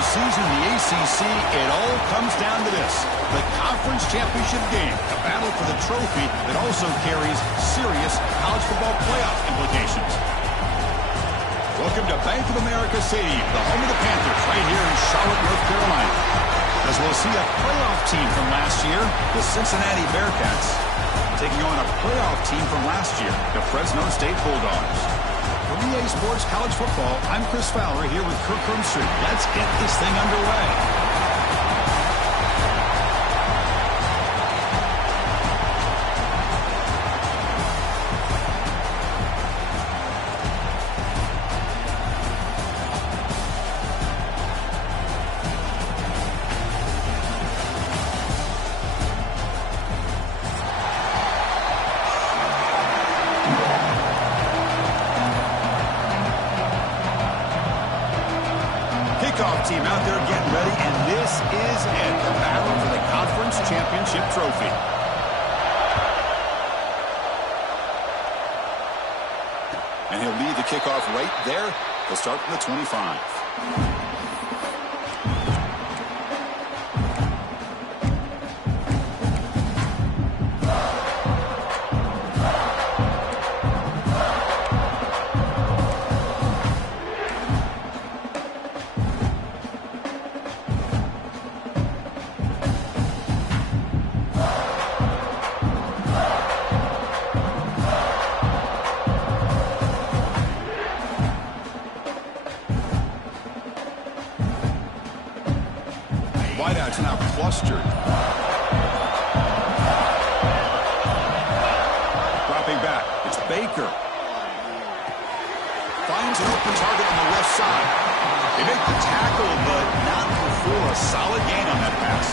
regular season in the ACC, it all comes down to this: the conference championship game, a battle for the trophy that also carries serious college football playoff implications. Welcome to Bank of America Stadium, the home of the Panthers, right here in Charlotte, North Carolina. As we'll see a playoff team from last year, the Cincinnati Bearcats, taking on a playoff team from last year, the Fresno State Bulldogs. For EA Sports College Football, I'm Chris Fowler here with Kirk Hermstreet. Let's get this thing underway. Team out there getting ready, and this is it, the battle for the conference championship trophy. And he'll lead the kickoff right there. He'll start from the 25. Wideouts now clustered. Dropping back. It's Baker. Finds an open target on the left side. They make the tackle, but not before a solid gain on that pass.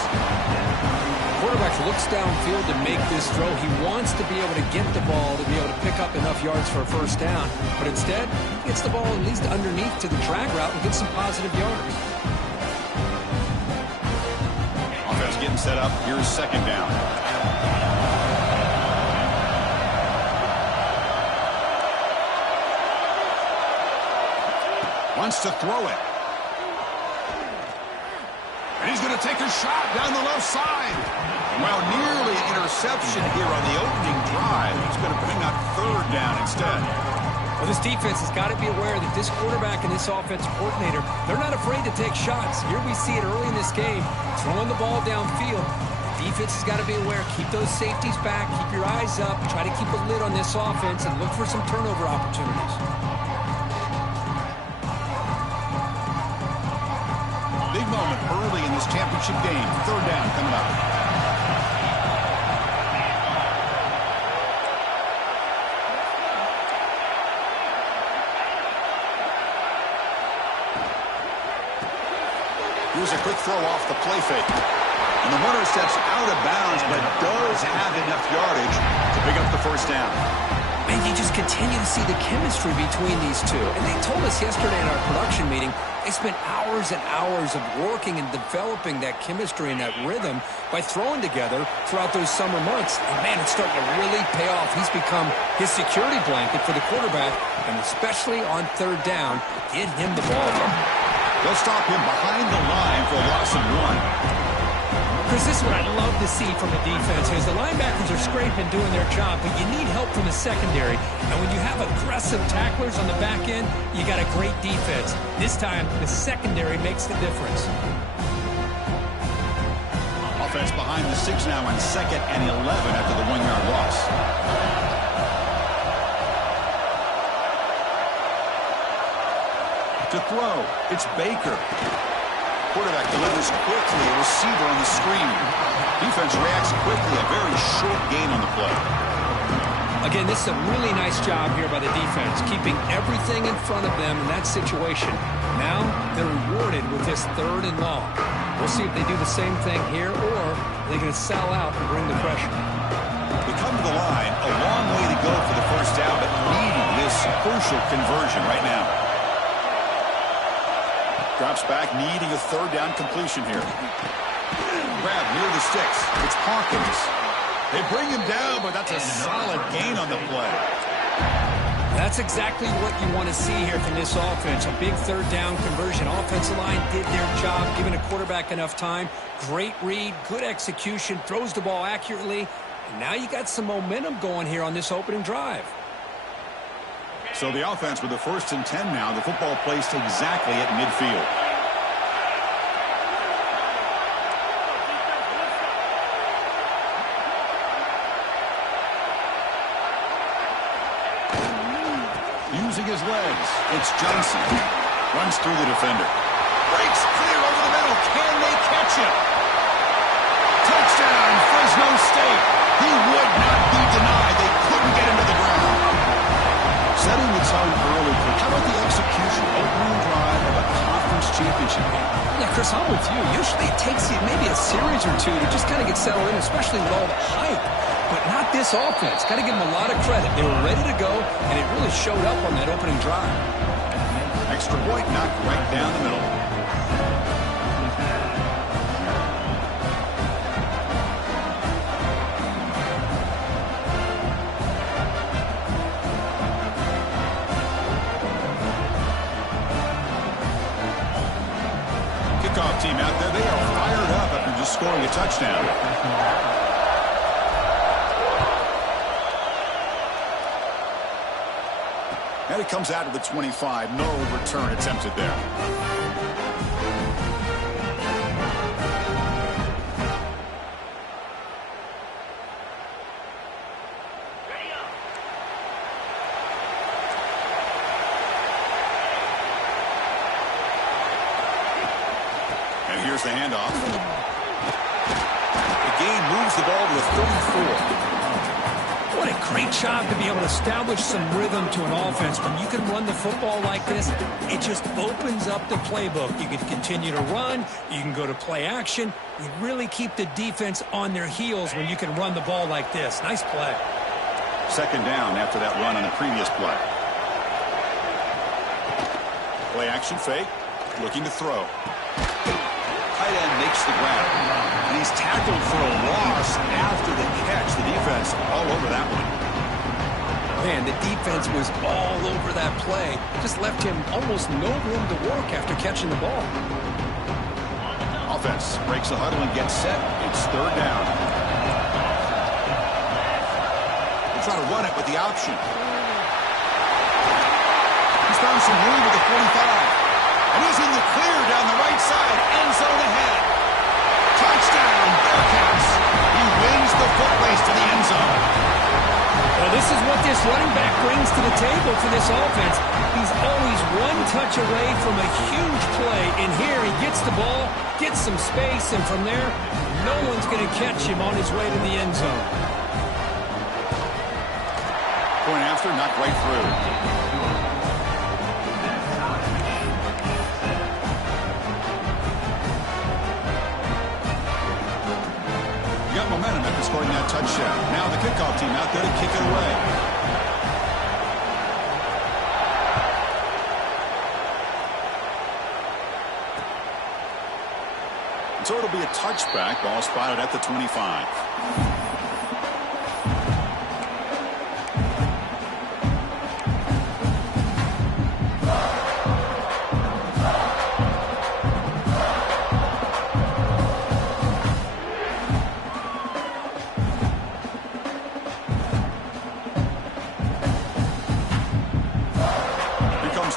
Quarterback looks downfield to make this throw. He wants to be able to get the ball to be able to pick up enough yards for a first down. But instead, he gets the ball at least underneath to the drag route and gets some positive yards. Getting set up. Here's second down. Wants to throw it. And he's going to take a shot down the left side. Well, nearly an interception here on the opening drive. He's going to bring up third down instead. Well, this defense has got to be aware that this quarterback and this offensive coordinator, they're not afraid to take shots. Here we see it early in this game, throwing the ball downfield. The defense has got to be aware. Keep those safeties back. Keep your eyes up. Try to keep a lid on this offense and look for some turnover opportunities. Big moment early in this championship game. Third down coming up. Here's a quick throw off the play fake. And the runner steps out of bounds, but does have enough yardage to pick up the first down. And you just continue to see the chemistry between these two. And they told us yesterday in our production meeting, they spent hours and hours of working and developing that chemistry and that rhythm by throwing together throughout those summer months. And, man, it's starting to really pay off. He's become his security blanket for the quarterback, and especially on third down, get him the ball. They'll stop him behind the line for a loss of 1. Chris, this is what I love to see from the defense is the linebackers are scraping, doing their job, but you need help from the secondary. And when you have aggressive tacklers on the back end, you got a great defense. This time, the secondary makes the difference. Offense behind the 6 now on 2nd and 11 after the 1-yard loss. To throw, it's Baker. Quarterback delivers quickly, a receiver on the screen. Defense reacts quickly, a very short gain on the play. Again, this is a really nice job here by the defense, keeping everything in front of them in that situation. Now they're rewarded with this 3rd and long. We'll see if they do the same thing here, or are they going to sell out and bring the pressure. They come to the line, a long way to go for the first down, but needing this crucial conversion right now. Drops back, needing a 3rd down completion here. Grab near the sticks. It's Hawkins. They bring him down, but that's a solid gain on the play. That's exactly what you want to see here from this offense. A big third down conversion. Offensive line did their job, giving a quarterback enough time. Great read, good execution, throws the ball accurately. And now you got some momentum going here on this opening drive. So the offense with the 1st and 10 now. The football placed exactly at midfield. Using his legs, it's Johnson. Runs through the defender. Breaks clear over the middle. Can they catch him? Touchdown, Fresno State. He would not be denied. They couldn't get him to the ground. Setting the tone early. How about the execution? Opening drive of a conference championship game. Yeah, Chris, I'm with you. Usually it takes you maybe a series or two to just kind of get settled in, especially with all the hype. But not this offense. Got to give them a lot of credit. They were ready to go, and it really showed up on that opening drive. Extra point knocked right down the middle. Kickoff team out there. They are fired up after just scoring a touchdown. And it comes out to the 25. No return attempted there. And here's the handoff. The game moves the ball to the 34. What a great job to be able to establish some rhythm to an offense. When you can run the football like this, it just opens up the playbook. You can continue to run. You can go to play action. You really keep the defense on their heels when you can run the ball like this. Nice play. 2nd down after that run on the previous play. Play action fake. Looking to throw. Tight end makes the grab. And he's tackled for a loss after the catch. The defense all over that one. Man, the defense was all over that play. Just left him almost no room to work after catching the ball. Offense breaks the huddle and gets set. It's 3rd down. They'll try to run it with the option. He's found some room with the 45. And he's in the clear down the right side. End zone ahead. Touchdown, Bearcats. He wins the foot race to the end zone. Well, this is what this running back brings to the table for this offense. He's always one touch away from a huge play. And here he gets the ball, gets some space, and from there, no one's going to catch him on his way to the end zone. Point after, knocked right through. Got momentum after scoring that touchdown. Now the kickoff team out there to kick it away. So it'll be a touchback. Ball spotted at the 25.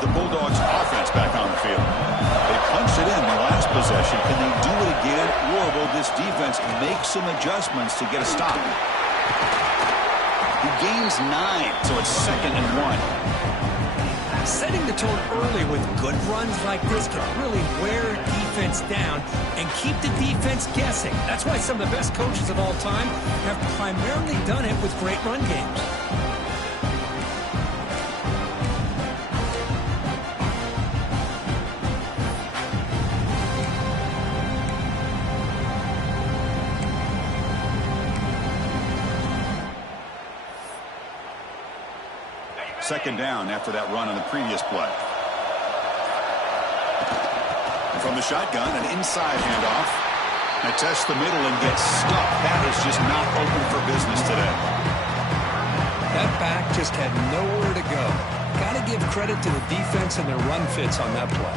The Bulldogs offense back on the field. They punched it in the last possession. Can they do it again, or will this defense make some adjustments to get a stop? He gains 9, so it's 2nd and 1. Setting the tone early with good runs like this can really wear defense down and keep the defense guessing. That's why some of the best coaches of all time have primarily done it with great run games. Second down after that run on the previous play. And from the shotgun, an inside handoff. Now tests the middle and gets stuck. That is just not open for business today. That back just had nowhere to go. Got to give credit to the defense and their run fits on that play.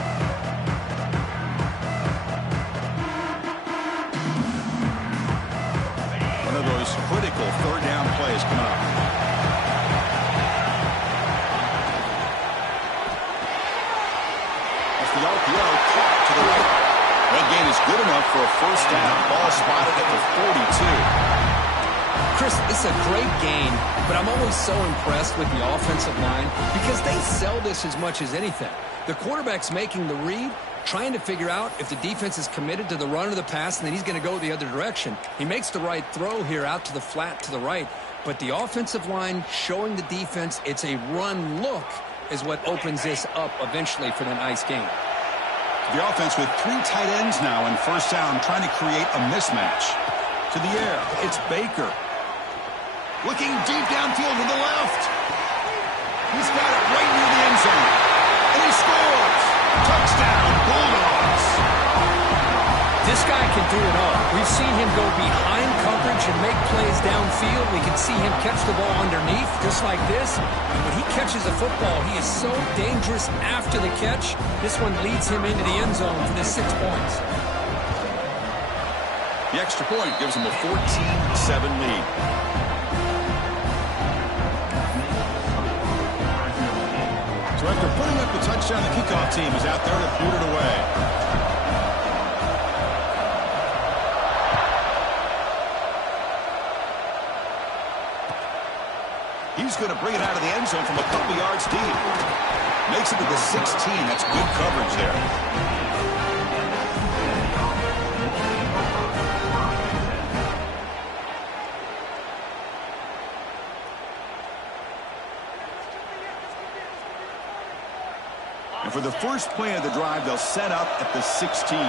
One of those critical third down plays coming up. As the RPO caught to the right. That gain is good enough for a first down. Ball spotted at the 42. Chris, it's a great gain, but I'm always so impressed with the offensive line because they sell this as much as anything. The quarterback's making the read, trying to figure out if the defense is committed to the run or the pass, and then he's going to go the other direction. He makes the right throw here out to the flat to the right, but the offensive line showing the defense it's a run look is what opens this up eventually for the nice game. The offense with 3 tight ends now in first down, trying to create a mismatch. To the air, it's Baker. Looking deep downfield to the left. He's got it right near the end zone. And he scores. Touchdown, Bulldogs. This guy can do it all. We've seen him go behind coverage and make plays downfield. We can see him catch the ball underneath, just like this. And when he catches a football, he is so dangerous after the catch. This one leads him into the end zone for the 6 points. The extra point gives him a 14-7 lead. So after putting up the touchdown, the kickoff team is out there to boot it away. He's going to bring it out of the end zone from a couple yards deep. Makes it to the 16. That's good coverage there. And for the first play of the drive, they'll set up at the 16.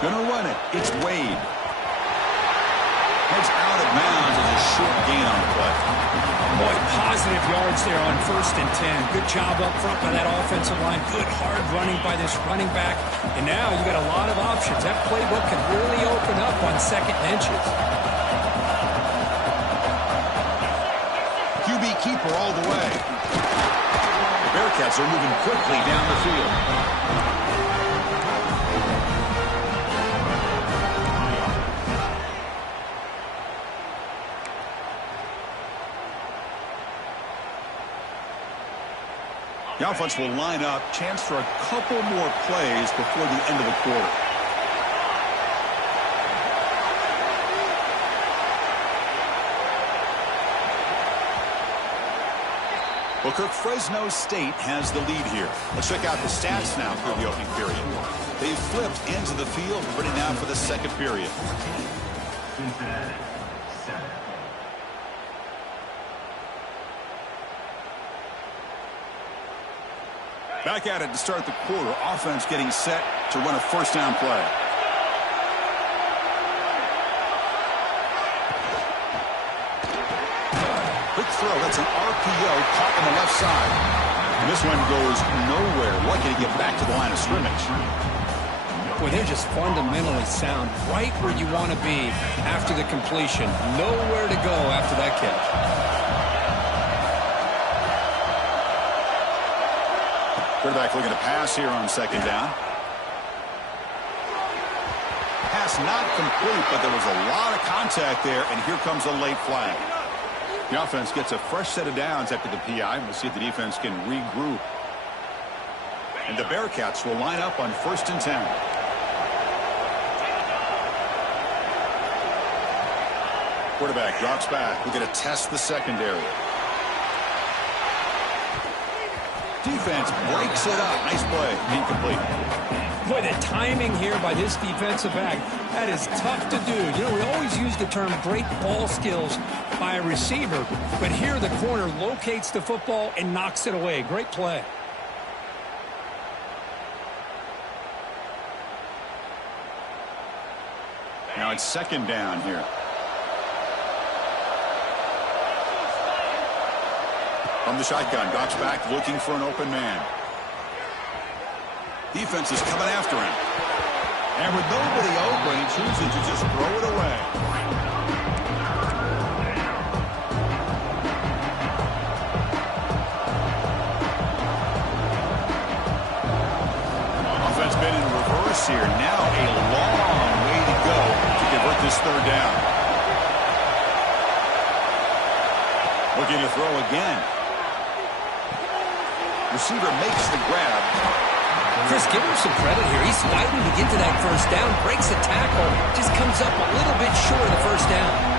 Gonna run it. It's Wade. Heads out of bounds as a short gain on the play. Boy, positive yards there on 1st and 10. Good job up front by that offensive line. Good hard running by this running back. And now you got a lot of options. That playbook can really open up on 2nd and inches. QB keeper all the way. The Bearcats are moving quickly down the field. The offense will line up. Chance for a couple more plays before the end of the quarter. Well, Kirk, Fresno State has the lead here. Let's check out the stats now through the opening period. They've flipped ends of the field, ready now for the second period. Back at it to start the quarter. Offense getting set to run a first down play. Quick throw. That's an RPO caught on the left side. And this one goes nowhere. Lucky to get back to the line of scrimmage. Boy, they're just fundamentally sound. Right where you want to be after the completion. Nowhere to go after that catch. Quarterback looking to pass here on second down. Pass not complete, but there was a lot of contact there, and here comes a late flag. The offense gets a fresh set of downs after the PI. We'll see if the defense can regroup. And the Bearcats will line up on 1st and 10. Quarterback drops back. We're going to test the secondary. Defense breaks it up. Nice play. Incomplete. Boy, the timing here by this defensive back, that is tough to do. You know, we always use the term great ball skills by a receiver, but here the corner locates the football and knocks it away. Great play. Now it's second down here. From the shotgun, drops back looking for an open man. Defense is coming after him. And with nobody open, he chooses to just throw it away. Offense been in reverse here. Now a long way to go to convert this third down. Looking to throw again. Receiver makes the grab. Chris, give him some credit here. He's fighting to get to that first down, breaks a tackle, just comes up a little bit short of the first down.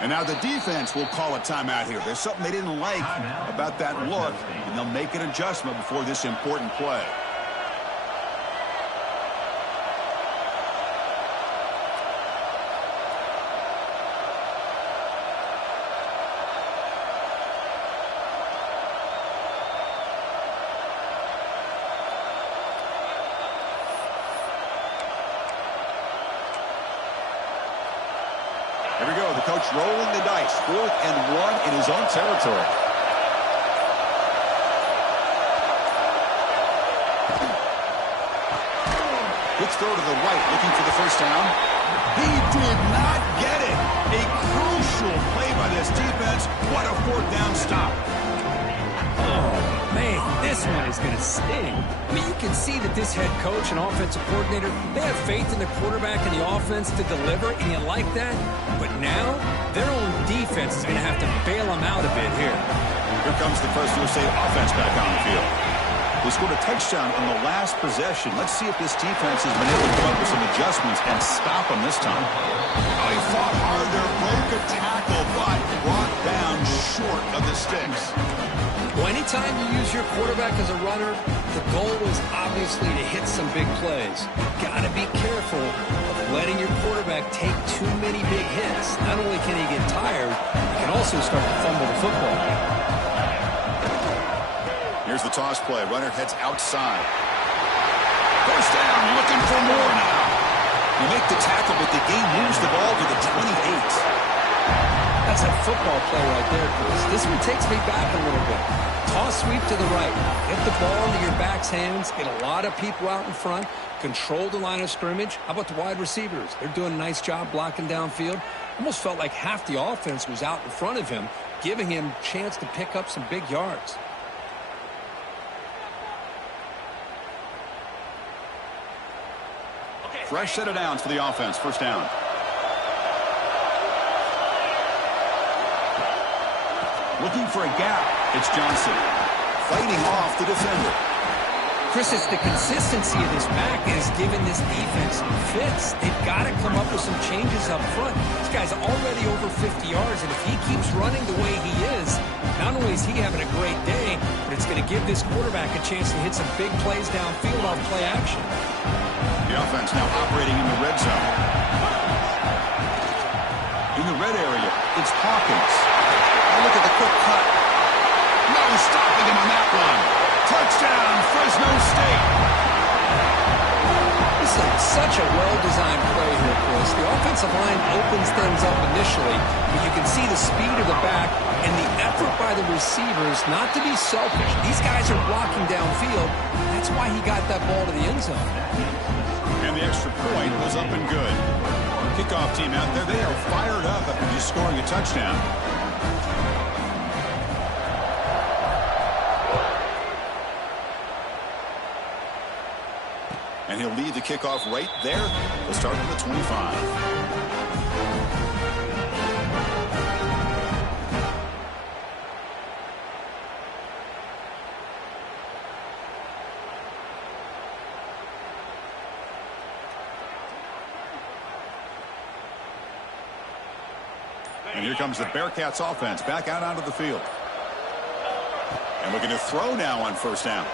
And now the defense will call a timeout here. There's something they didn't like about that look, and they'll make an adjustment before this important play. Here we go. The coach rolling the dice. 4th and 1 in his own territory. Quick throw to the right, looking for the first down. He did not get it. A crucial play by this defense. What a 4th down stop. Oh, man, this one is going to sting. I mean, you can see that this head coach and offensive coordinator, they have faith in the quarterback and the offense to deliver, and you like that. But now, their own defense is going to have to bail them out a bit here. Here comes the First USA offense back on the field. They scored a touchdown on the last possession. Let's see if this defense has been able to come up with some adjustments and stop them this time. Oh, he fought hard there, broke a tackle, but brought down short of the sticks. Well, anytime you use your quarterback as a runner, the goal is obviously to hit some big plays. Got to be careful of letting your quarterback take too many big hits. Not only can he get tired, he can also start to fumble the football. Here's the toss play. Runner heads outside. First down, looking for more now. You make the tackle, but the game moves the ball to the 28. That's a football play right there, Chris. This one takes me back a little bit. Toss sweep to the right. Get the ball into your back's hands. Get a lot of people out in front. Control the line of scrimmage. How about the wide receivers? They're doing a nice job blocking downfield. Almost felt like half the offense was out in front of him, giving him a chance to pick up some big yards. Fresh set of downs for the offense. First down. Looking for a gap. It's Johnson. Fighting off the defender. Chris, it's the consistency of this back that has given this defense some fits. They've got to come up with some changes up front. This guy's already over 50 yards, and if he keeps running the way he is, not only is he having a great day, but it's going to give this quarterback a chance to hit some big plays downfield off play action. The offense now operating in the red zone. In the red area, it's Hawkins. Oh, look at the quick cut. No stopping him on that one. Touchdown, Fresno State. This is such a well-designed play here, Chris. The offensive line opens things up initially, but you can see the speed of the back and the effort by the receivers not to be selfish. These guys are blocking downfield. That's why he got that ball to the end zone. And the extra point was up and good. Kickoff team out there, they are fired up after just scoring a touchdown. And he'll lead the kickoff right there. He'll start from the 25. And here comes the Bearcats offense back out onto the field. And looking to throw now on first down.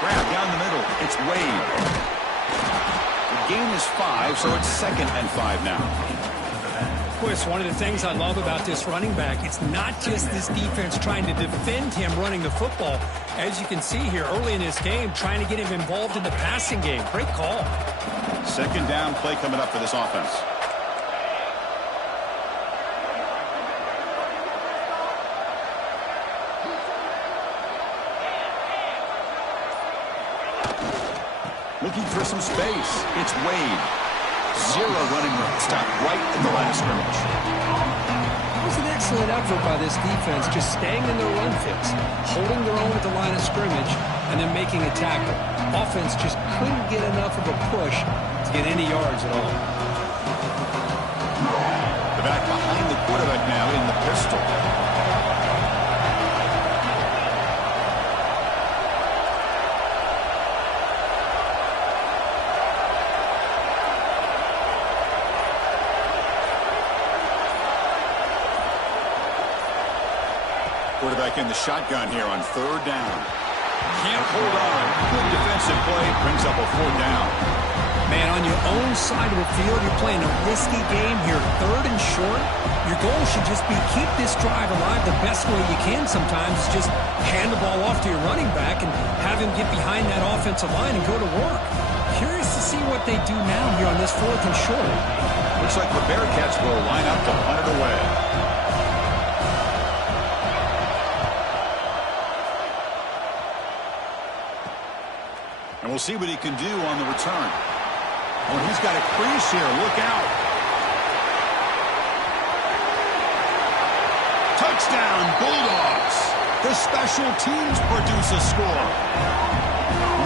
Grab down the middle. It's Wade. The gain is 5, so it's 2nd and 5 now. Lindquist, one of the things I love about this running back, it's not just this defense trying to defend him running the football. As you can see here early in this game, trying to get him involved in the passing game. Great call. Second down play coming up for this offense. Looking for some space. It's Wade. Zero running room. Stop right at the line of scrimmage. It was an excellent effort by this defense, just staying in their run fits, holding their own at the line of scrimmage, and then making a tackle. Offense just couldn't get enough of a push to get any yards at all. The back behind the quarterback now in the pistol. Quarterback in the shotgun here on third down. Can't hold on. Good defensive play. Brings up a fourth down. Man, on your own side of the field, you're playing a risky game here. Third and short. Your goal should just be keep this drive alive the best way you can sometimes. Just hand the ball off to your running back and have him get behind that offensive line and go to work. Curious to see what they do now here on this fourth and short. Looks like the Bearcats will line up to punt it away. And we'll see what he can do on the return. Oh, he's got a crease here. Look out. Touchdown, Bulldogs. The special teams produce a score.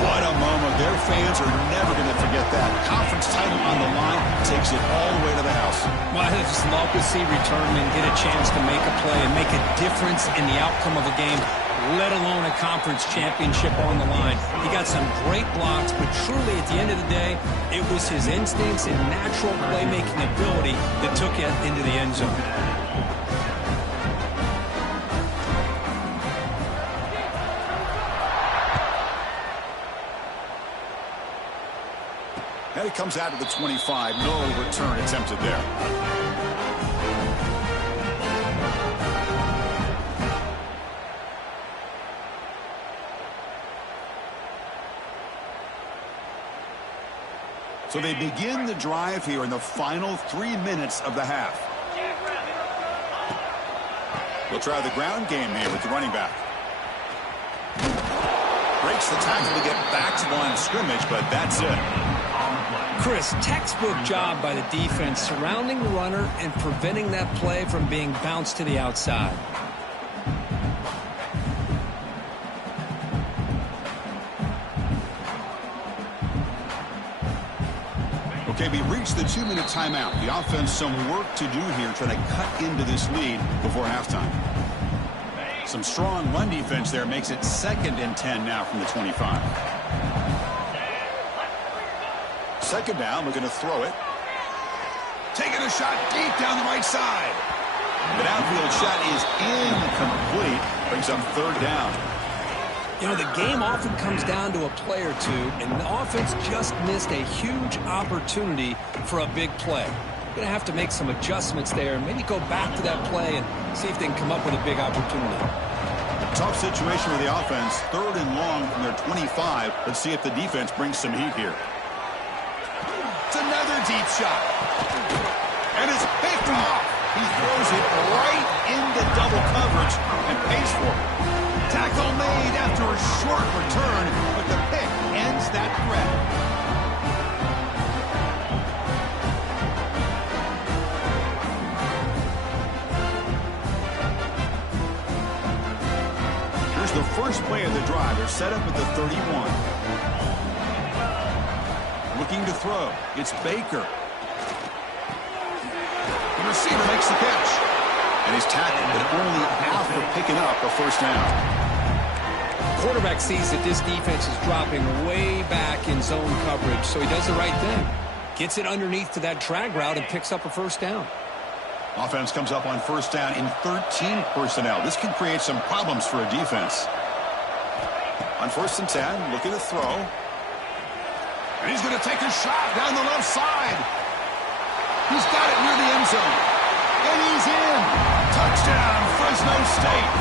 What a moment. Their fans are never going to forget that. Conference title on the line takes it all the way to the house. Well, I just love to see returnmen get a chance to make a play and make a difference in the outcome of a game, let alone a conference championship on the line. He got some great blocks, but truly at the end of the day, it was his instincts and natural playmaking ability that took it into the end zone. And it comes out of the 25. No return attempted there. So they begin the drive here in the final 3 minutes of the half. We'll try the ground game here with the running back. Breaks the tackle to get back to the line of scrimmage, but that's it. Chris, textbook job by the defense surrounding the runner and preventing that play from being bounced to the outside. Okay, we reached the 2-minute timeout. The offense some work to do here trying to cut into this lead before halftime. Some strong run defense there makes it 2nd and 10 now from the 25. Second down, we're going to throw it. Taking a shot deep down the right side. The downfield shot is incomplete. Brings up third down. You know, the game often comes down to a play or two, and the offense just missed a huge opportunity for a big play. Going to have to make some adjustments there and maybe go back to that play and see if they can come up with a big opportunity. Tough situation with the offense. 3rd and long from their 25. Let's see if the defense brings some heat here. It's another deep shot. And it's picked off. He throws it right into double coverage and pays for it. Tackle made after a short return, but the pick ends that threat. Here's the first play of the drive. They're set up at the 31. Looking to throw. It's Baker. The receiver makes the catch. And he's tackled, but only after picking up a first down. Quarterback sees that this defense is dropping way back in zone coverage, so he does the right thing. Gets it underneath to that drag route and picks up a first down. Offense comes up on first down in 13 personnel. This can create some problems for a defense. On 1st and 10, looking to throw. And he's going to take a shot down the left side. He's got it near the end zone. And he's in. Touchdown, Fresno State.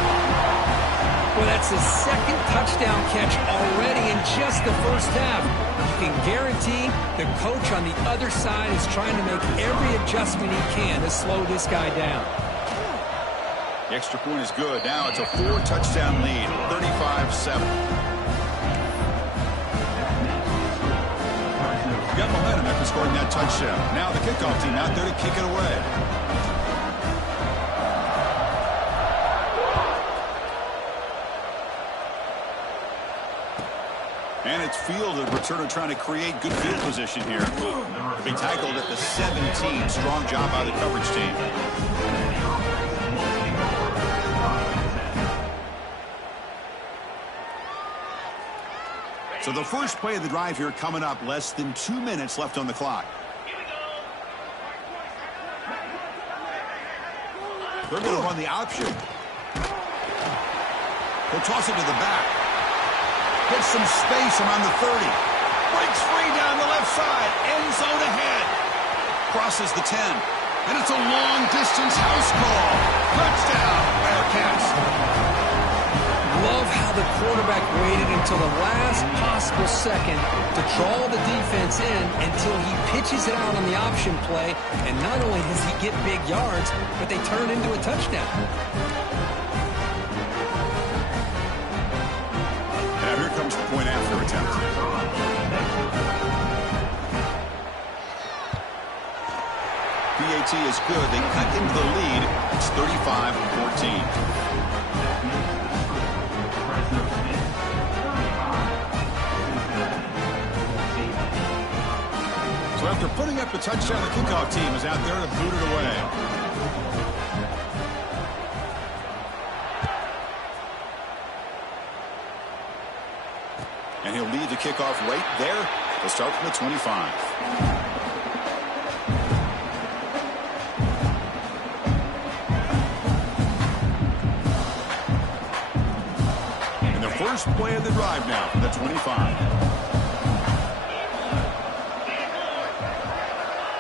Well, that's the second touchdown catch already in just the first half. You can guarantee the coach on the other side is trying to make every adjustment he can to slow this guy down. The extra point is good. Now it's a 4-touchdown lead, 35-7. Got momentum after scoring that touchdown. Now the kickoff team out there to kick it away. And it's fielded. Returner trying to create good field position here. They tackled at the 17. Strong job by the coverage team. So the first play of the drive here coming up. Less than 2 minutes left on the clock. They're going to run the option. He'll toss it to the back. Gets some space around the 30. Breaks free down the left side. End zone ahead. Crosses the 10. And it's a long-distance house call. Touchdown, Bearcats. Love how the quarterback waited until the last possible second to draw the defense in until he pitches it out on the option play. And not only does he get big yards, but they turn into a touchdown. Now here comes the point after attempt. PAT is good. They cut into the lead. It's 35-14. So after putting up the touchdown, the kickoff team is out there to boot it away. And he'll lead the kickoff right there. They'll start from the 25. And the first play of the drive now from the 25.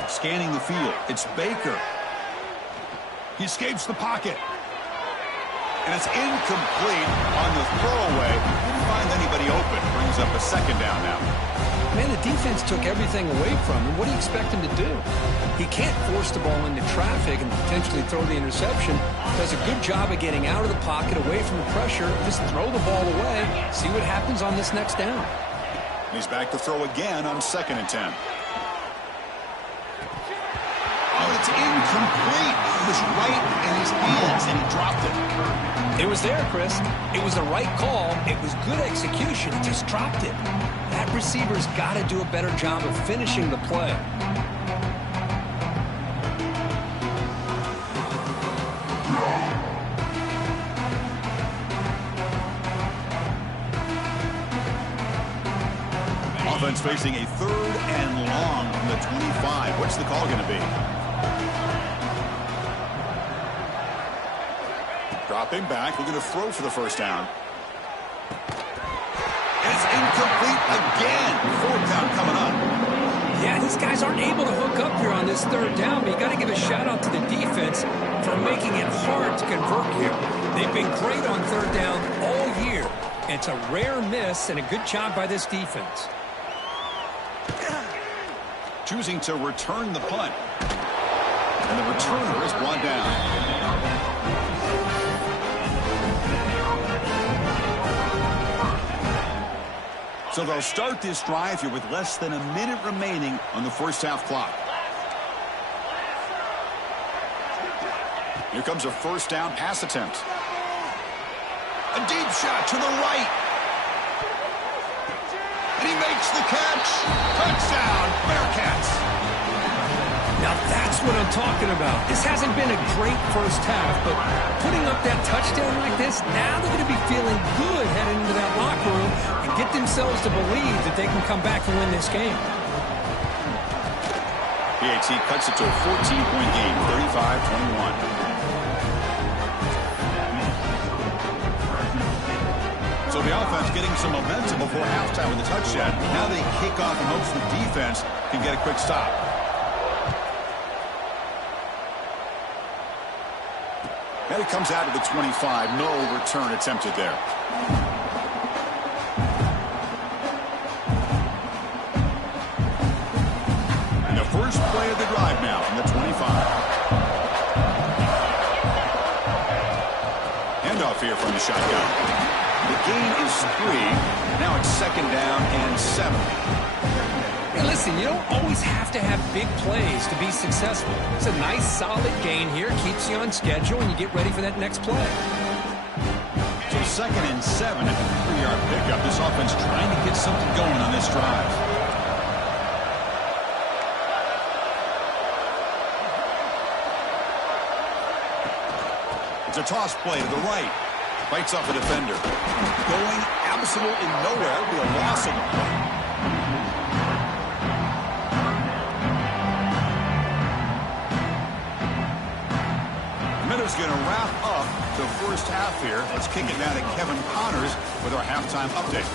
Scanning the field. It's Baker. He escapes the pocket. And it's incomplete on the throwaway. Didn't find anybody open. Brings up a second down now. Man, the defense took everything away from him. What do you expect him to do? He can't force the ball into traffic and potentially throw the interception. Does a good job of getting out of the pocket, away from the pressure. Just throw the ball away. See what happens on this next down. He's back to throw again on 2nd and 10. Oh, it's incomplete. It was right in his hands, and he dropped it. It was there, Chris. It was the right call. It was good execution. He just dropped it. That receiver's got to do a better job of finishing the play. Offense facing a 3rd and long from the 25. What's the call going to be? Dropping back, looking to throw for the first down. And it's incomplete again. 4th down coming up. Yeah, these guys aren't able to hook up here on this 3rd down, but you got to give a shout out to the defense for making it hard to convert here. They've been great on 3rd down all year. It's a rare miss and a good job by this defense. Choosing to return the punt. And the returner is brought down. So they'll start this drive here with less than a minute remaining on the first half clock. Here comes a 1st down pass attempt. A deep shot to the right. And he makes the catch. Touchdown, Bearcats. Now that's what I'm talking about. This hasn't been a great first half, but putting up that touchdown like this, now they're going to be feeling good heading into that locker room and get themselves to believe that they can come back and win this game. PAT cuts it to a 14-point game, 35-21. So the offense getting some momentum before halftime with the touchdown. Now they kick off in hopes the defense can get a quick stop. And it comes out to the 25. No return attempted there. And the first play of the drive now from the 25. Handoff here from the shotgun. The gain is 3. Now it's 2nd down and 7. Hey, listen, you don't always have to have big plays to be successful. It's a nice, solid gain here. Keeps you on schedule, and you get ready for that next play. So 2nd and 7 at the 3-yard pickup. This offense trying to get something going on this drive. It's a toss play to the right. Fights off a defender. Going absolutely nowhere. It'll be a loss of the play. Is going to wrap up the first half here. Let's kick it now to Kevin Connors with our halftime update.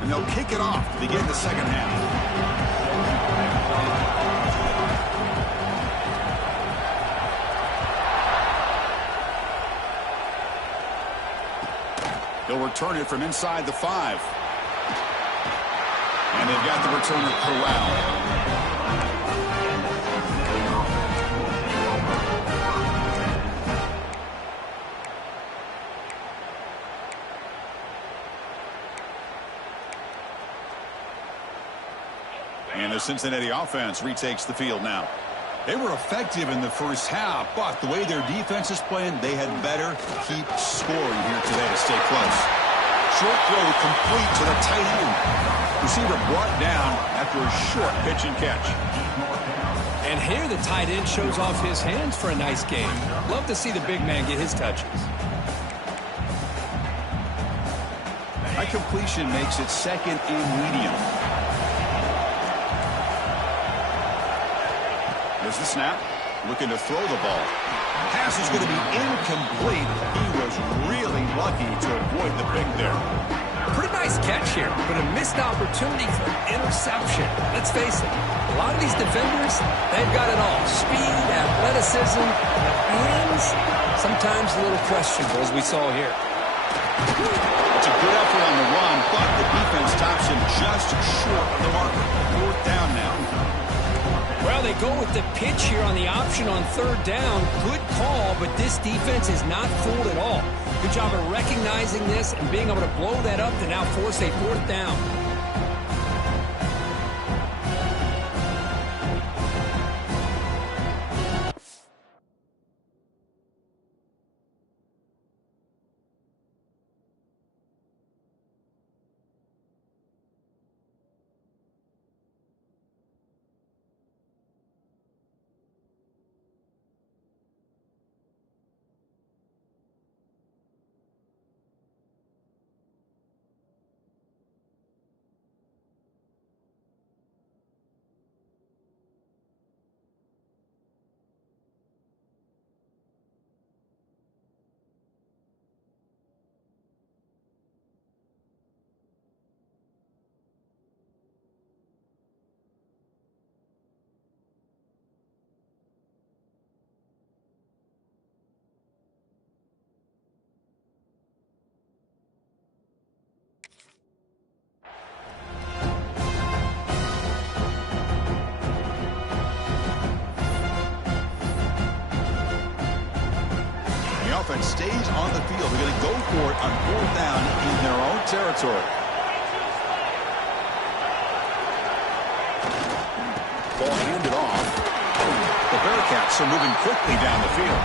And they'll kick it off to begin the second half. They'll return it from inside the 5. And they've got the returner corralled. And the Cincinnati offense retakes the field now. They were effective in the first half, but the way their defense is playing, they had better keep scoring here today to stay close. Short throw complete to the tight end. Receiver brought down after a short pitch and catch. And here the tight end shows off his hands for a nice game. Love to see the big man get his touches. That completion makes it 2nd and medium. There's the snap. Looking to throw the ball. Pass is going to be incomplete. He was really lucky to avoid the pick there. Pretty nice catch here, but a missed opportunity for interception. Let's face it, a lot of these defenders, they've got it all. Speed, athleticism, hands, sometimes a little questionable, as we saw here. It's a good effort on the run, but the defense stops him just short of the marker. 4th down now. Well, they go with the pitch here on the option on 3rd down. Good call, but this defense is not fooled at all. Good job of recognizing this and being able to blow that up to now force a 4th down. Offense stays on the field. They're going to go for it on 4th down in their own territory. Ball handed off. The Bearcats are moving quickly down the field.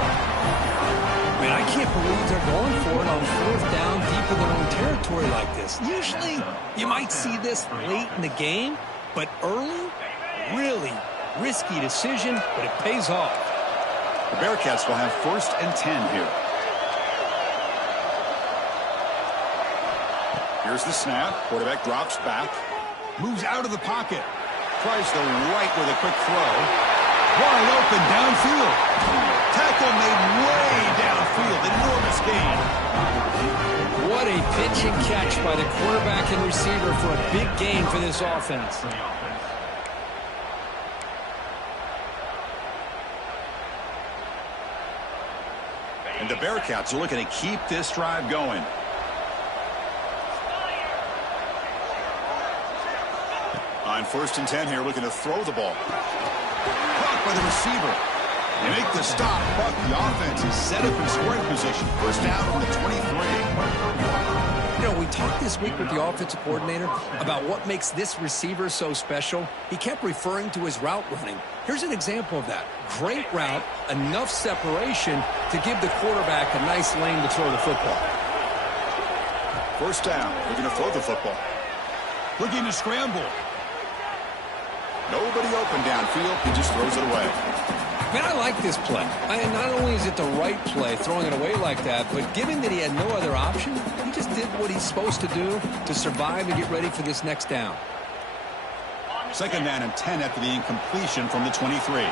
Man, I can't believe they're going for it on 4th down deep in their own territory like this. Usually, you might see this late in the game, but early, really risky decision, but it pays off. The Bearcats will have 1st and 10 here. Here's the snap. Quarterback drops back. Moves out of the pocket. Tries the right with a quick throw. Wide open downfield. Tackle made way downfield. Enormous gain. What a pitch and catch by the quarterback and receiver for a big gain for this offense. And the Bearcats are looking to keep this drive going. On 1st and 10 here, looking to throw the ball. Caught by the receiver. They make the stop, but the offense is set up in scoring position. 1st down from the 23. You know, we talked this week with the offensive coordinator about what makes this receiver so special. He kept referring to his route running. Here's an example of that. Great route, enough separation to give the quarterback a nice lane to throw the football. 1st down. They're going to throw the football. Looking to scramble. Nobody open downfield. He just throws it away. Man, I like this play. Not only is it the right play, throwing it away like that, but given that he had no other option, he just did what he's supposed to do to survive and get ready for this next down. 2nd down and 10 after the incompletion from the 23.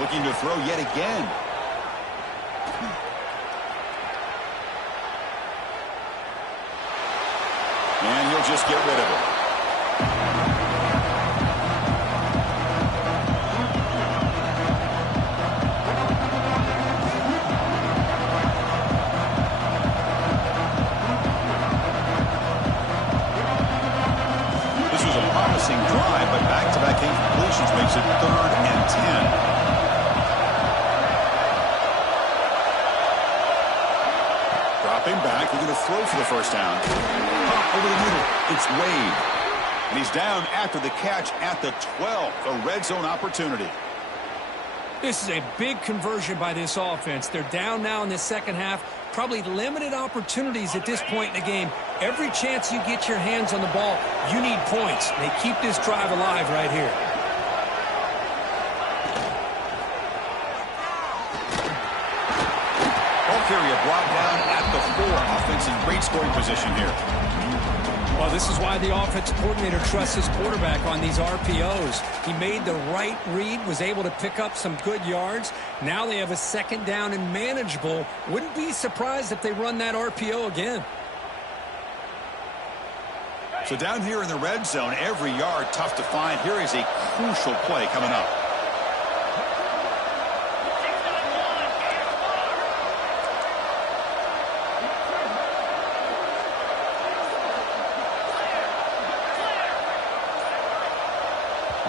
Looking to throw yet again. And he'll just get rid of it. This was a promising drive, but back-to-back incompletions makes it 3rd and 10. Dropping back, we're going to throw for the 1st down. Over the middle, it's Wade. And he's down after the catch at the 12. A red zone opportunity. This is a big conversion by this offense. They're down now in the 2nd half. Probably limited opportunities at this point in the game. Every chance you get your hands on the ball, you need points. They keep this drive alive right here. Ball carrier brought down at the 4. Offense in great scoring position here. Well, this is why the offensive coordinator trusts his quarterback on these RPOs. He made the right read, was able to pick up some good yards. Now they have a 2nd down and manageable. Wouldn't be surprised if they run that RPO again. So down here in the red zone, every yard tough to find. Here is a crucial play coming up.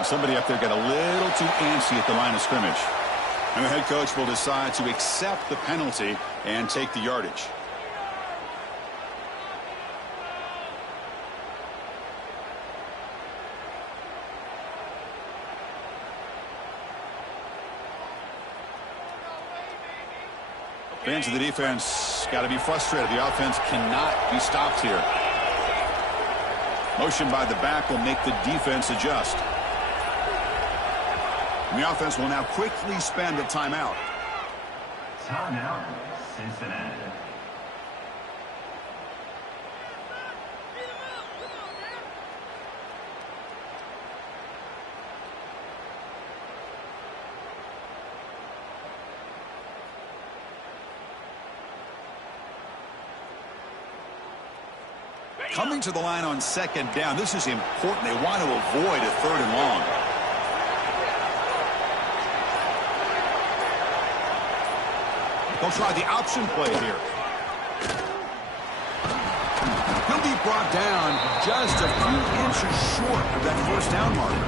Somebody up there got a little too antsy at the line of scrimmage. And the head coach will decide to accept the penalty and take the yardage. Fans of the defense got to be frustrated. The offense cannot be stopped here. Motion by the back will make the defense adjust. And the offense will now quickly spend a timeout. Timeout, Cincinnati. Coming to the line on 2nd down. This is important. They want to avoid a 3rd and long. They'll try the option play here. He'll be brought down just a few inches short of that 1st down marker.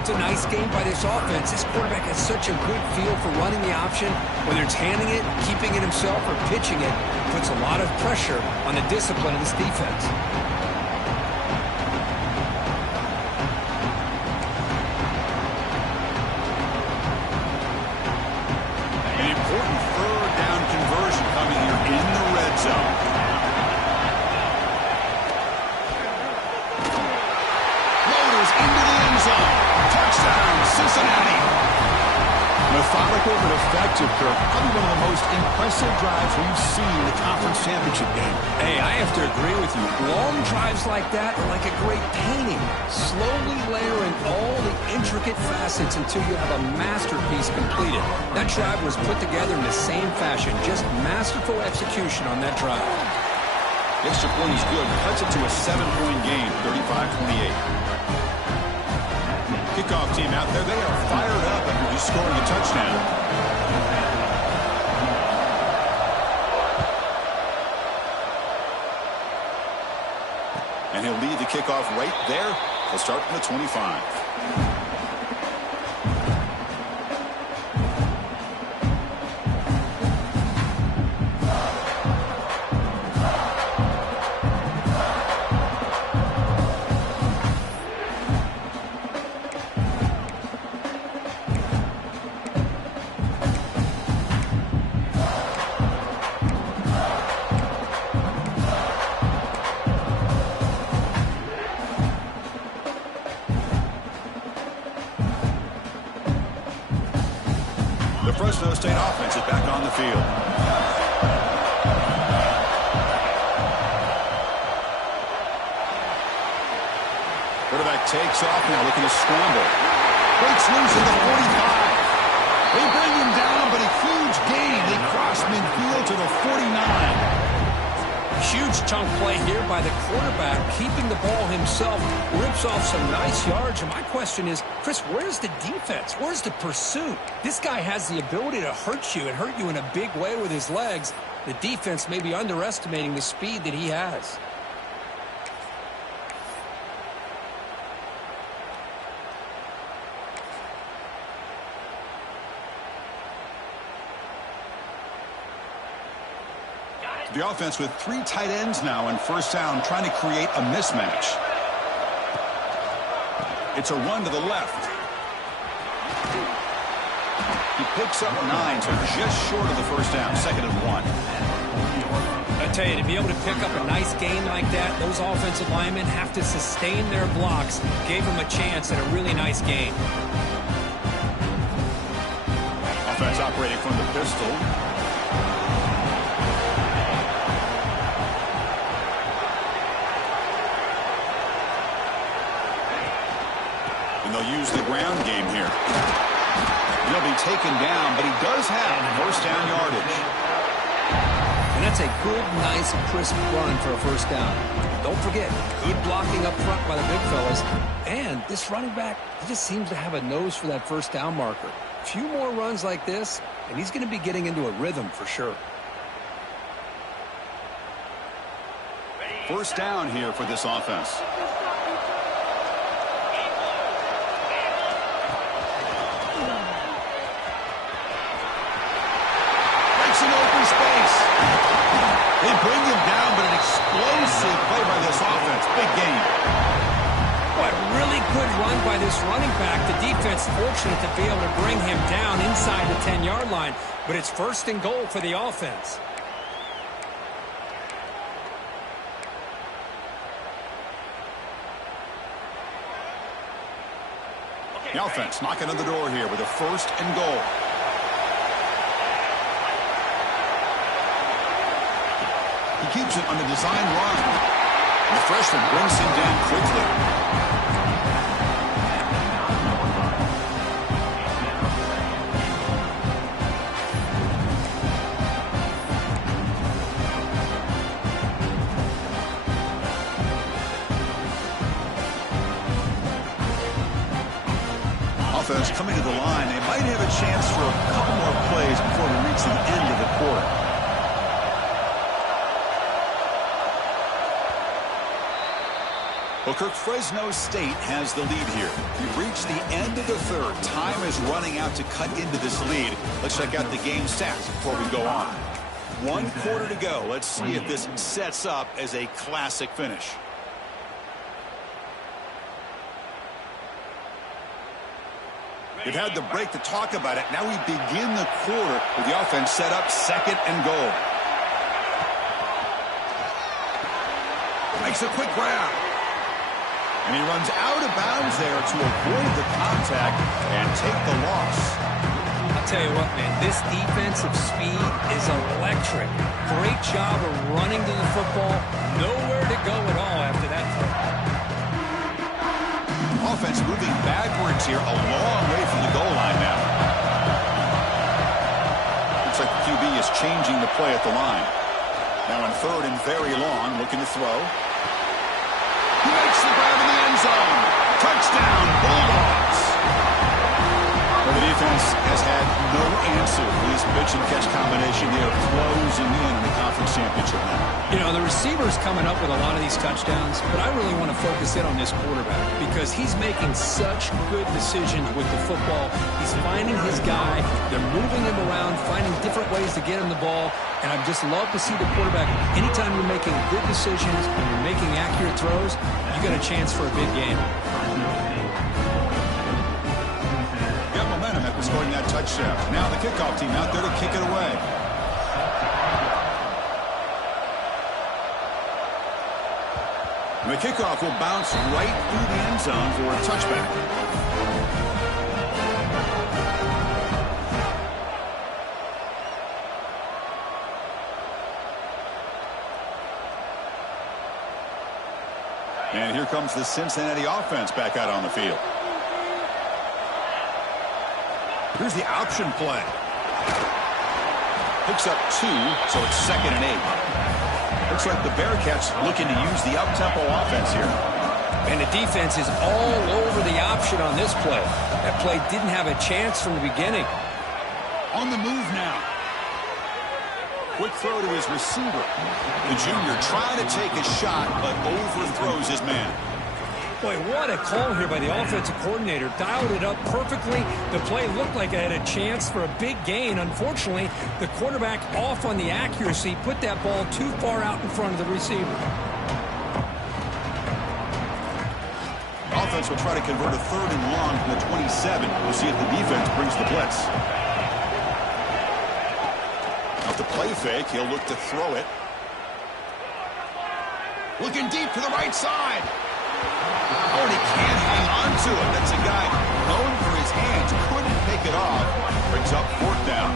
It's a nice game by this offense. This quarterback has such a good feel for running the option. Whether it's handing it, keeping it himself, or pitching it, puts a lot of pressure on the discipline of this defense. An important 3rd down conversion coming here in the red zone. Loaders into the end zone. Touchdown, Cincinnati. The Methodical but effective, Kirk. Probably one of the most impressive drives we've seen in the conference championship game. Hey, I have to agree with you. Long drives like that are like a great painting. Slowly layering all the intricate facets until you have a masterpiece completed. That drive was put together in the same fashion. Just masterful execution on that drive. Extra point is good. Cuts it to a 7-point game, 35-28. Kickoff team out there. They are fired up after just scoring a touchdown. And he'll lead the kickoff right there. He'll start from the 25. Fresno State offense is back on the field. Quarterback takes off now, looking to scramble. Breaks loose at the 45. They bring him down, but a huge gain. They cross midfield to the 49. Huge chunk play here by the quarterback, keeping the ball himself, rips off some nice yards. And my question is, Chris, where's the defense? Where's the pursuit? This guy has the ability to hurt you and hurt you in a big way with his legs. The defense may be underestimating the speed that he has. The offense with 3 tight ends now in first down, trying to create a mismatch. It's a run to the left. He picks up 9, so just short of the first down, 2nd and 1. I tell you, to be able to pick up a nice gain like that, those offensive linemen have to sustain their blocks. Gave him a chance at a really nice gain. Offense operating from the pistol. And they'll use the ground game here. He'll be taken down, but he does have first down yardage. And that's a good, nice, crisp run for a first down. Don't forget, good blocking up front by the big fellas. And this running back, he just seems to have a nose for that first down marker. A few more runs like this, and he's going to be getting into a rhythm for sure. First down here for this offense. They bring him down, but an explosive play by this offense. Big game. What really good run by this running back. The defense fortunate to be able to bring him down inside the 10-yard line, but it's 1st and goal for the offense. The offense knocking on the door here with a 1st and goal. He keeps it on the design run. And the freshman brings him down quickly. Offense coming to the line. They might have a chance for a couple more plays before we reach the end of the quarter. Well, Kirk, Fresno State has the lead here. We've reached the end of the 3rd. Time is running out to cut into this lead. Let's check out the game stats before we go on. 1 quarter to go. Let's see if this sets up as a classic finish. We've had the break to talk about it. Now we begin the quarter with the offense set up 2nd and goal. Makes a quick grab. And he runs out of bounds there to avoid the contact and take the loss. tell you what, man, this defensive speed is electric. Great job of running to the football. Nowhere to go at all after that play. Offense moving backwards here, a long way from the goal line now. Looks like the QB is changing the play at the line. Now on 3rd and very long, looking to throw. He makes the grab in the end zone. Touchdown, Bulldogs. Well, the defense has had no answer for this pitch and catch combination. They are closing in the conference championship now. You know, the receiver's coming up with a lot of these touchdowns, but I really want to focus in on this quarterback because he's making such good decisions with the football. He's finding his guy. They're moving him around, finding different ways to get him the ball, and I just love to see the quarterback. Anytime you're making good decisions and you're making accurate throws, you got a chance for a big game. Got momentum after scoring that touchdown. Now the kickoff team out there to kick it away. The kickoff will bounce right through the end zone for a touchback. And here comes the Cincinnati offense back out on the field. Here's the option play. Picks up 2, so it's 2nd and 8. Looks like the Bearcats looking to use the up-tempo offense here. And the defense is all over the option on this play. That play didn't have a chance from the beginning. On the move now. Quick throw to his receiver. The junior trying to take a shot, but overthrows his man. Boy, what a call here by the offensive coordinator. Dialed it up perfectly. The play looked like it had a chance for a big gain. Unfortunately, the quarterback off on the accuracy, put that ball too far out in front of the receiver. Offense will try to convert a 3rd and long from the 27. We'll see if the defense brings the blitz. Off the play fake, he'll look to throw it. Looking deep to the right side. Oh, and he can't hang on to it. That's a guy known for his hands. Couldn't pick it off. Brings up 4th down.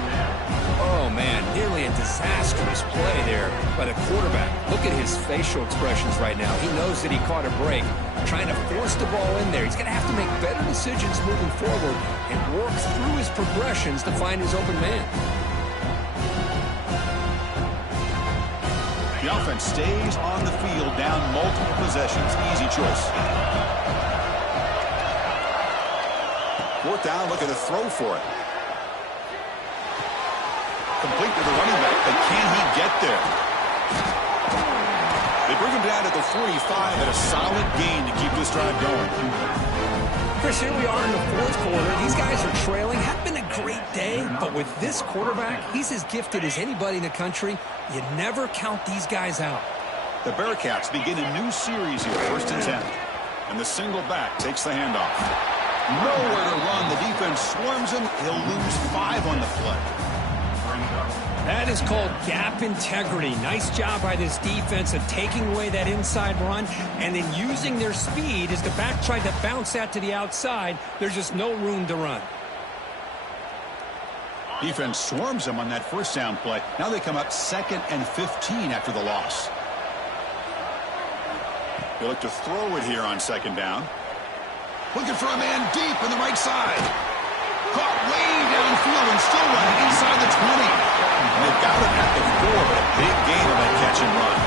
Oh, man, nearly a disastrous play there by the quarterback. Look at his facial expressions right now. He knows that he caught a break, trying to force the ball in there. He's going to have to make better decisions moving forward and work through his progressions to find his open man. The offense stays on the field, down multiple possessions. Easy choice. 4th down, looking to throw for it. Complete to the running back, but can he get there? They bring him down to the 45 at a solid gain to keep this drive going. Chris, here we are in the 4th quarter. These guys are trailing. Had been a great day, but with this quarterback, he's as gifted as anybody in the country. You never count these guys out. The Bearcats begin a new series here, 1st and 10. And the single back takes the handoff. Nowhere to run. The defense swarms him. He'll lose 5 on the play. That is called gap integrity. Nice job by this defense of taking away that inside run and then using their speed as the back tried to bounce that to the outside. There's just no room to run. Defense swarms him on that 1st down play. Now they come up 2nd and 15 after the loss. They look to throw it here on 2nd down. Looking for a man deep on the right side. Caught way downfield and still running inside the 20. And they've got him at the 4, but a big gain on that catch and run.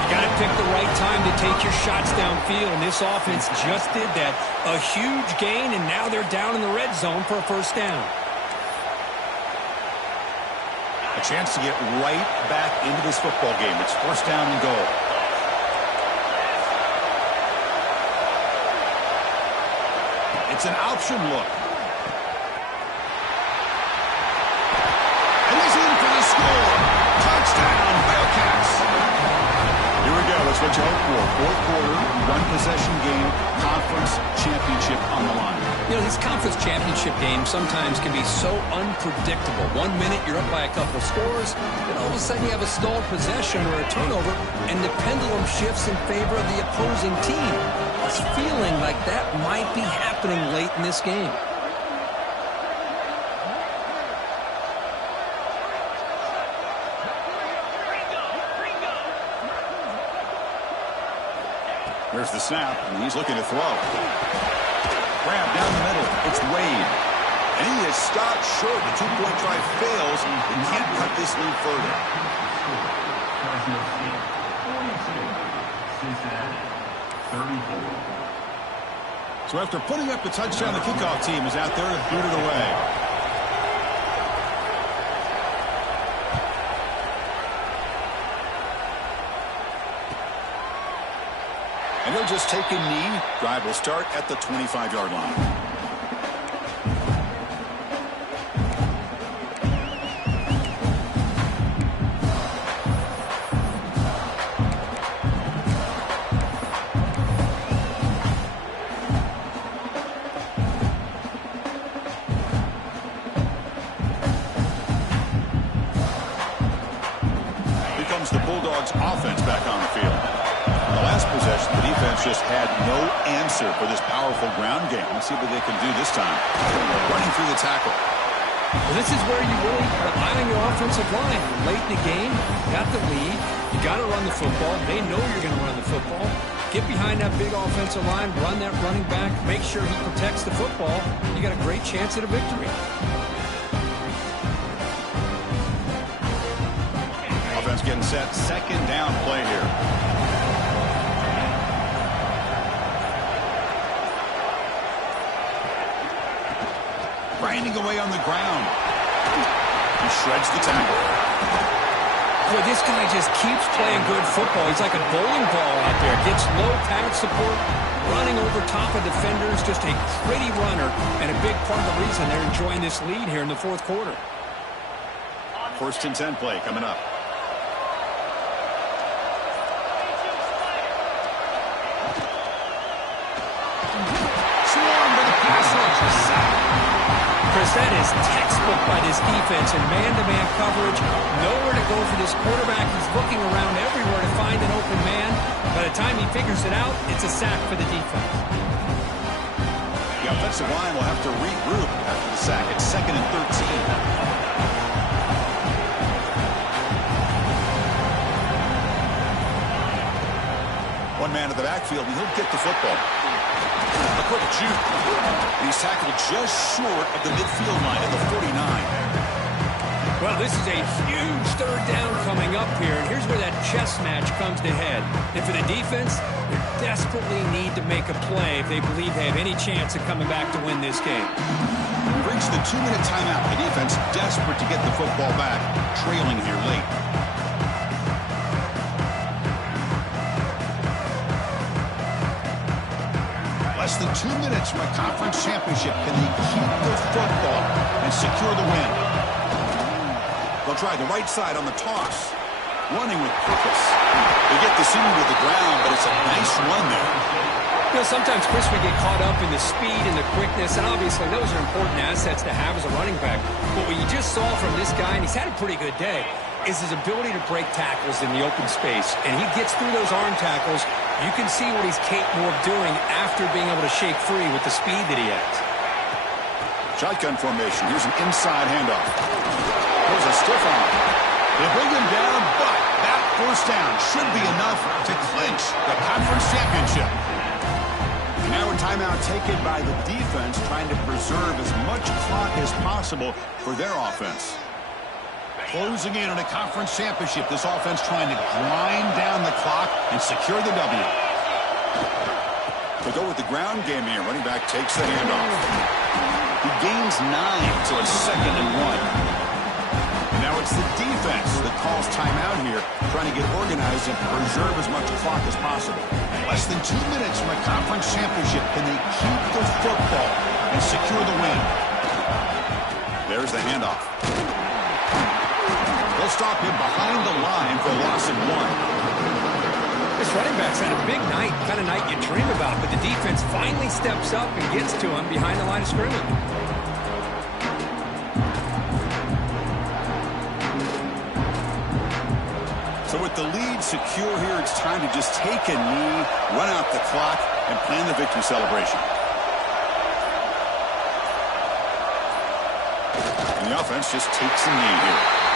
You got to pick the right time to take your shots downfield, and this offense just did that. A huge gain, and now they're down in the red zone for a 1st down. A chance to get right back into this football game. It's 1st down and goal. It's an option look. And he's in for the score. Touchdown, Bearcats. Here we go. That's what you hope for. 4th quarter, 1-possession game, conference championship on the line. You know, these conference championship games sometimes can be so unpredictable. 1 minute you're up by a couple scores, then all of a sudden you have a stalled possession or a turnover, and the pendulum shifts in favor of the opposing team. It's feeling like that might be happening late in this game. Here's the snap, and he's looking to throw. Grab down the middle. It's Wade. And he is stopped short. The two-point try fails. He can't cut this lead further. So after putting up the touchdown, the kickoff team is out there to boot it away. And he'll just take a knee. Drive will start at the 25-yard line. The Bulldogs offense back on the field. In the last possession, the defense just had no answer for this powerful ground game. Let's see what they can do this time. Running through the tackle. Well, this is where you really rely on your offensive line. Late in the game, you got the lead. You got to run the football. They know you're going to run the football. Get behind that big offensive line, run that running back, make sure he protects the football. You got a great chance at a victory. Offense getting set. Second down play here. Grinding away on the ground. He shreds the tackle. Boy, this guy just keeps playing good football. He's like a bowling ball out there. Gets low pad support, running over top of defenders. Just a gritty runner, and a big part of the reason they're enjoying this lead here in the fourth quarter. First and 10 play coming up. Chris, that is textbook by this defense in man-to-man coverage. Nowhere to go for this quarterback. He's looking around everywhere to find an open man. By the time he figures it out, it's a sack for the defense. The offensive line will have to regroup after the sack. It's 2nd and 13. One man in the backfield, and he'll get the football. A quick juke. And he's tackled just short of the midfield line at the 49. Well, this is a huge third down coming up here. And here's where that chess match comes to head. And for the defense, they desperately need to make a play if they believe they have any chance of coming back to win this game. We've reached the 2-minute timeout. The defense desperate to get the football back, trailing here late. Less than 2 minutes from a conference championship. Can they keep the football and secure the win? They'll try the right side on the toss. Running with purpose. They get the center to the ground, but it's a nice run there. You know, sometimes, Chris, we get caught up in the speed and the quickness, and obviously those are important assets to have as a running back. But what you just saw from this guy, and he's had a pretty good day, is his ability to break tackles in the open space. And he gets through those arm tackles. You can see what he's capable of doing after being able to shake free with the speed that he has. Shotgun formation. Here's an inside handoff. There's a stiff arm. They bring him down, but that first down should be enough to clinch the conference championship. Now a timeout taken by the defense, trying to preserve as much clock as possible for their offense. Closing in on a conference championship, this offense trying to grind down the clock and secure the W. To go with the ground game here, running back takes the handoff. He gains 9, so it's 2nd and 1. And now it's the defense that calls timeout here, trying to get organized and preserve as much clock as possible. Less than 2 minutes from a conference championship. Can they keep the football and secure the win? There's the handoff. They'll stop him behind the line for a loss of 1. This running back's had a big night, kind of night you dream about, but the defense finally steps up and gets to him behind the line of scrimmage. So with the lead secure here, it's time to just take a knee, run out the clock, and plan the victory celebration. And the offense just takes a knee here.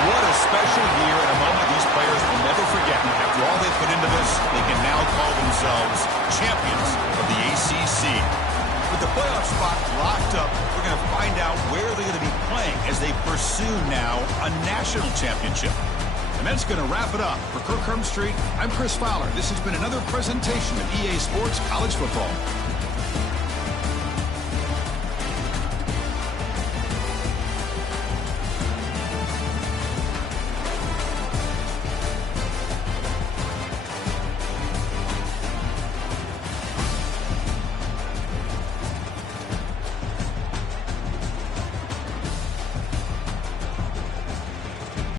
What a special year and a moment these players will never forget. After all they put into this, they can now call themselves champions of the ACC. With the playoff spot locked up, we're going to find out where they're going to be playing as they pursue now a national championship. And that's going to wrap it up. For Kirk Street, I'm Chris Fowler. This has been another presentation of EA Sports College Football.